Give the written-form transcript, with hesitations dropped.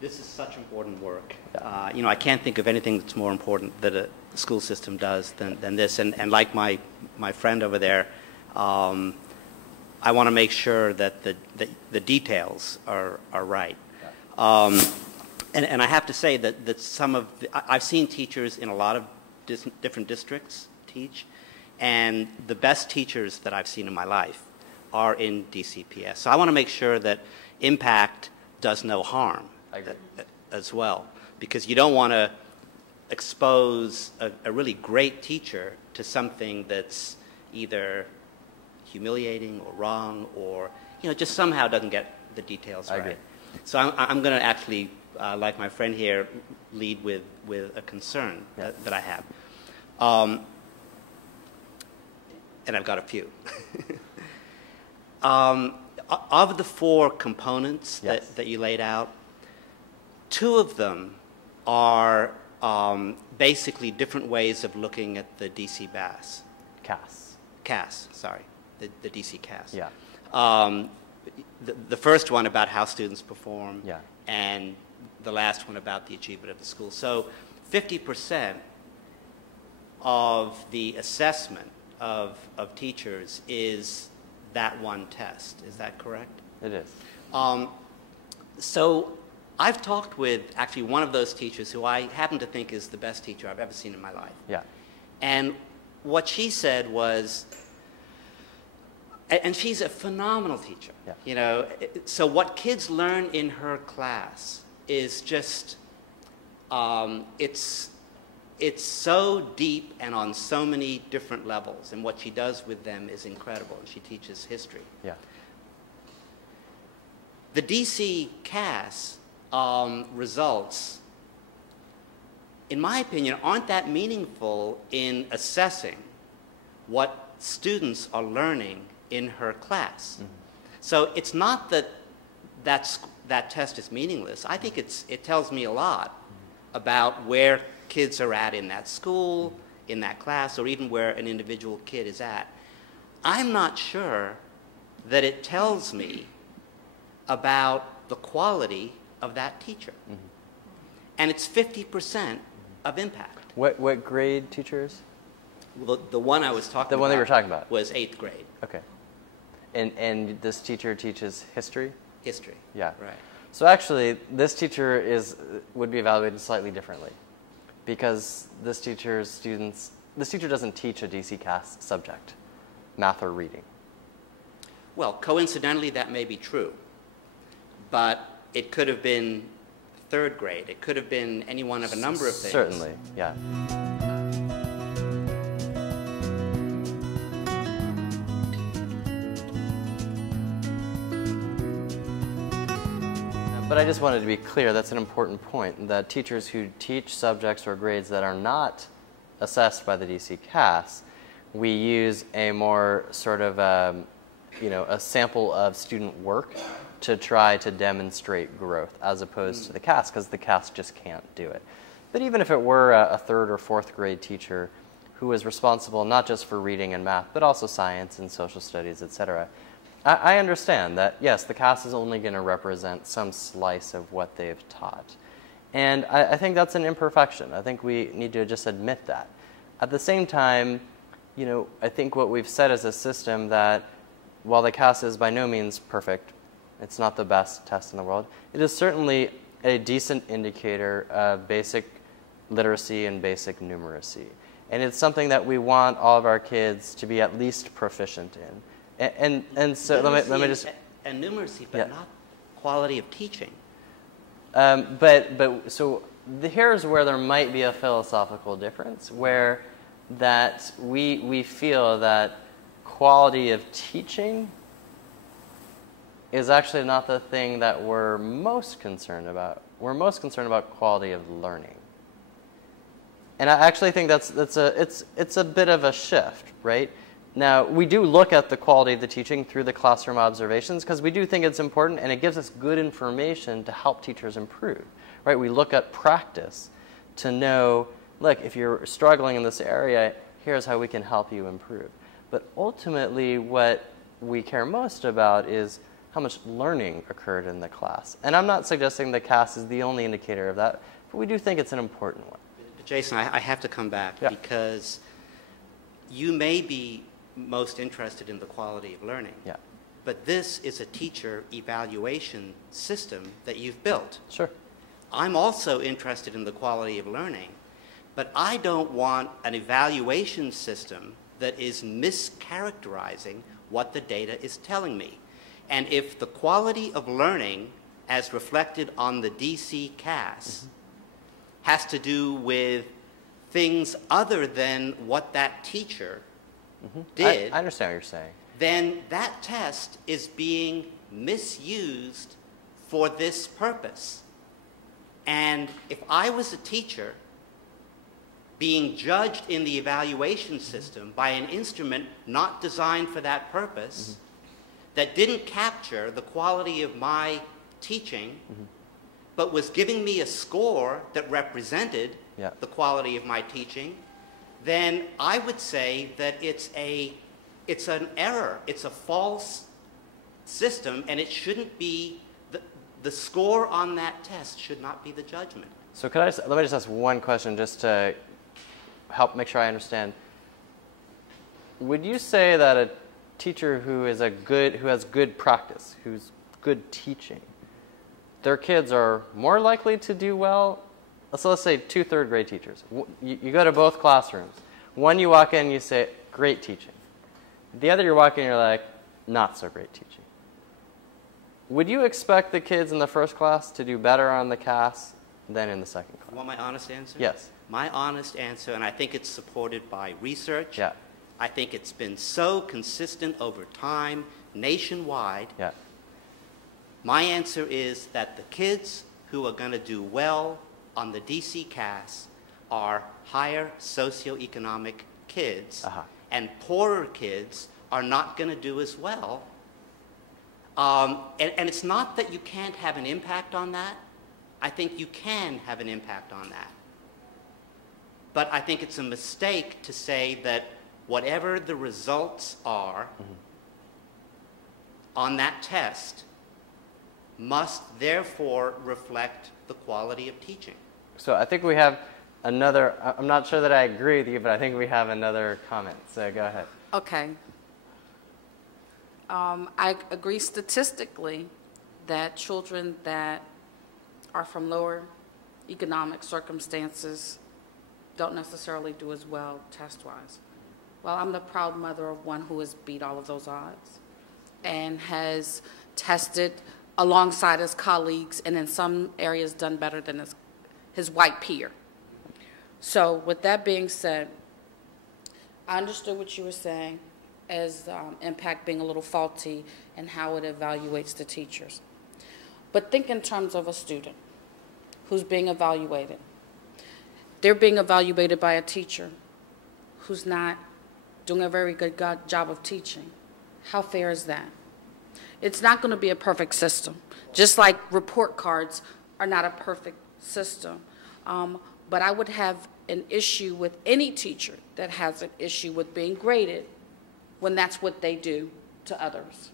This is such important work. You know, I can't think of anything that's more important that a school system does than this. And like my friend over there, I want to make sure that the details are right. And I have to say that some of I've seen teachers in a lot of different districts teach, and the best teachers that I've seen in my life are in DCPS. So I want to make sure that impact does no harm as well, because you don't want to expose a really great teacher to something that's either humiliating or wrong, or just somehow doesn't get the details right. Agree. So I'm going to actually, like my friend here, lead with a concern that I have, and I've got a few. Of the 4 components that you laid out, 2 of them are basically different ways of looking at the DC BAS. CAS, sorry, the DC CAS. Yeah. The first one about how students perform, and the last one about the achievement of the school. So 50% of the assessment of teachers is that one test. Is that correct? It is. So I've talked with actually one of those teachers who I happen to think is the best teacher I've ever seen in my life. Yeah. And what she said was, and she's a phenomenal teacher, so what kids learn in her class is just, it's so deep and on so many different levels, and what she does with them is incredible, and she teaches history. Yeah. The DC CAS results, in my opinion, aren't that meaningful in assessing what students are learning in her class. Mm-hmm. So it's not that that test is meaningless. I think it tells me a lot about where kids are at in that school, in that class, or even where an individual kid is at. I'm not sure that it tells me about the quality of that teacher. Mm-hmm. And it's 50% of impact. What grade teachers? Well, the one I was talking about. The one that you were talking about. Was 8th grade. Okay. And this teacher teaches history? History. Yeah. Right. So actually, this teacher would be evaluated slightly differently, because this teacher doesn't teach a DC CAS subject, math or reading. Well, coincidentally, that may be true, but it could have been 3rd grade. It could have been any one of a number of things. Certainly, yeah. But I just wanted to be clear, that's an important point, that teachers who teach subjects or grades that are not assessed by the DC CAS, we use a more sort of, a sample of student work to try to demonstrate growth, as opposed to the CAS, because the CAS just can't do it. But even if it were a 3rd or 4th grade teacher who was responsible not just for reading and math, but also science and social studies, etc., I understand that, yes, the CAS is only going to represent some slice of what they've taught. And I think that's an imperfection. I think we need to just admit that. At the same time, I think what we've said as a system, that while the CAS is by no means perfect, it's not the best test in the world, it is certainly a decent indicator of basic literacy and basic numeracy. And it's something that we want all of our kids to be at least proficient in. And so let me just... And numeracy, but not quality of teaching. So here's where there might be a philosophical difference, where that we feel that quality of teaching is actually not the thing that we're most concerned about. We're most concerned about quality of learning. And I actually think it's a bit of a shift, right? Now, we do look at the quality of the teaching through the classroom observations, because we do think it's important, and it gives us good information to help teachers improve, right? We look at practice to know, look, if you're struggling in this area, here's how we can help you improve. But ultimately, what we care most about is, how much learning occurred in the class. And I'm not suggesting the CAS is the only indicator of that, but we do think it's an important one. Jason, I have to come back because you may be most interested in the quality of learning. Yeah. But this is a teacher evaluation system that you've built. Sure. I'm also interested in the quality of learning, but I don't want an evaluation system that is mischaracterizing what the data is telling me. And if the quality of learning, as reflected on the DCPS, has to do with things other than what that teacher did, I understand what you're saying. then that test is being misused for this purpose. And if I was a teacher being judged in the evaluation system by an instrument not designed for that purpose, that didn't capture the quality of my teaching, but was giving me a score that represented the quality of my teaching, then I would say that it's an error. It's a false system, and it shouldn't be, the score on that test should not be the judgment. So let me just ask one question just to help make sure I understand. Would you say that a teacher who has good practice, who's good teaching, their kids are more likely to do well? So let's say 2 third grade teachers. You go to both classrooms. One you walk in, you say, great teaching. The other you walk in, you're like, not so great teaching. Would you expect the kids in the first class to do better on the CAS than in the second class? You want my honest answer? Yes. My honest answer, and I think it's supported by research. Yeah. I think it's been so consistent over time, nationwide. Yeah. My answer is that the kids who are going to do well on the DCPS are higher socioeconomic kids, and poorer kids are not going to do as well. And it's not that you can't have an impact on that. I think you can have an impact on that. But I think it's a mistake to say that whatever the results are on that test must therefore reflect the quality of teaching. So I think we have another, I'm not sure that I agree with you, but I think we have another comment. So go ahead. Okay. I agree statistically that children that are from lower economic circumstances don't necessarily do as well test-wise. Well, I'm the proud mother of one who has beat all of those odds and has tested alongside his colleagues and in some areas done better than his white peer. So with that being said, I understood what you were saying as IMPACT being a little faulty and how it evaluates the teachers. But think in terms of a student who's being evaluated. They're being evaluated by a teacher who's not doing a very good job of teaching. How fair is that? It's not going to be a perfect system, just like report cards are not a perfect system. But I would have an issue with any teacher that has an issue with being graded when that's what they do to others.